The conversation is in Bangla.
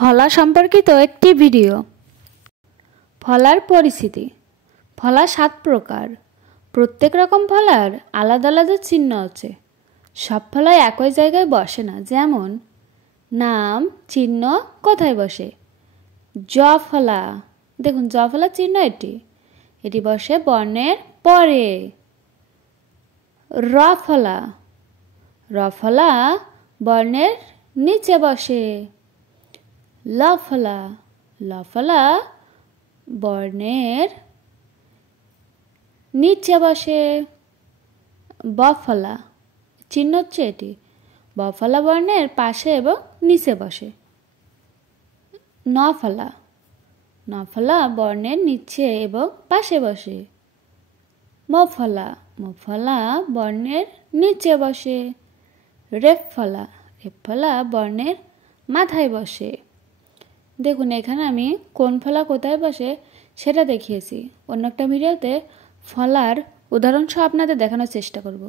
ফলা সম্পর্কিত একটি ভিডিও। ফলার পরিচিতি। ফলা 7 প্রকার। প্রত্যেক রকম ফলার আলাদা আলাদা চিহ্ন আছে। সব ফলাই একই জায়গায় বসে না। যেমন নাম চিহ্ন কোথায় বসে? জ ফলা, দেখুন জ ফলার চিহ্ন এটি বসে বর্ণের পরে। র ফলা, র ফলা বর্ণের নিচে বসে। ল ফলা, ল ফলা বর্ণের নিচে বসে। ব ফলা চিহ্ন হচ্ছে এটি, ব ফলা বর্ণের পাশে এবং নিচে বসে। ন ফলা, ন ফলা বর্ণের নিচে এবং পাশে বসে। ম ফলা, ম ফলা বর্ণের নিচে বসে। রেফ ফলা, রেফ ফলা বর্ণের মাথায় বসে। দেখুন এখানে আমি কোন ফলা কোথায় বসে সেটা দেখিয়েছি। অন্য একটা ভিডিওতে ফলার উদাহরণ সহ আপনাদের দেখানোর চেষ্টা করব।